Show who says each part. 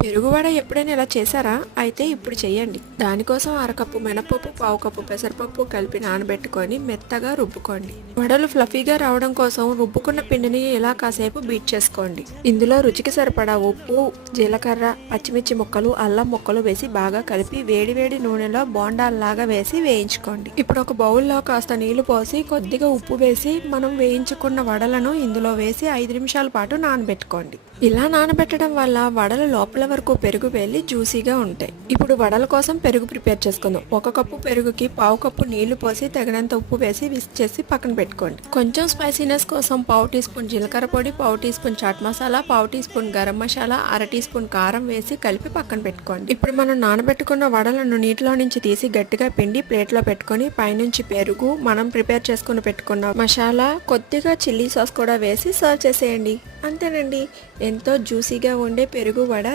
Speaker 1: పెరుగు వడ ఎప్పుడైనా ఇలా చేశారా? అయితే ఇప్పుడు చేయండి దానికోసం అరకప్పు మినపప్పు పావు కప్పు పెసరపప్పు కలిపి నానబెట్టుకొని మెత్తగా రుబ్బుకోండి. వడలు ఫ్లఫీగా రావడం కోసం రుబ్బుకున్న పిండిని ఇలా కాసేపు బీట్ చేసుకోండి. ఇందులో రుచికి సరిపడా ఉప్పు జీలకర్ర పచ్చిమిర్చి ముక్కలు అల్లం ముక్కలు వేసి బాగా కలిపి వేడివేడి నూనెలో బోండాల్లాగా వేసి వేయించుకోండి. ఇప్పుడు ఒక బౌల్లో కాస్త నీళ్ళు పోసి కొద్దిగా ఉప్పు వేసి మనం వేయించుకున్న వడలను ఇందులో వేసి ఐదు నిమిషాల పాటు నానబెట్టుకోండి. ఇలా నానబెట్టడం వల్ల వడలు లోపల వరకు పెరుగు వెళ్ళి జ్యూసీగా ఉంటాయి. ఇప్పుడు వడల కోసం పెరుగు ప్రిపేర్ చేసుకుందాం. ఒక కప్పు పెరుగుకి పావు కప్పు నీళ్ళు పోసి తగినంత ఉప్పు వేసి విస్ చేసి పక్కన పెట్టుకోండి. కొంచెం స్పైసీనెస్ కోసం పావు టీ స్పూన్ జీలకర్ర పొడి పావు టీ స్పూన్ చాట్ మసాలా పావు టీ స్పూన్ గరం మసాలా అర టీ స్పూన్ కారం వేసి కలిపి పక్కన పెట్టుకోండి. ఇప్పుడు మనం నానబెట్టుకున్న వడలను నీటిలో నుంచి తీసి గట్టిగా పిండి ప్లేట్లో పెట్టుకొని పైనుంచి పెరుగు మనం ప్రిపేర్ చేసుకుని పెట్టుకున్న మసాలా కొద్దిగా చిల్లీ సాస్ కూడా వేసి సర్వ్ చేసేయండి. అంతేనండి. ఎంతో జ్యూసీగా ఉండే పెరుగు వడ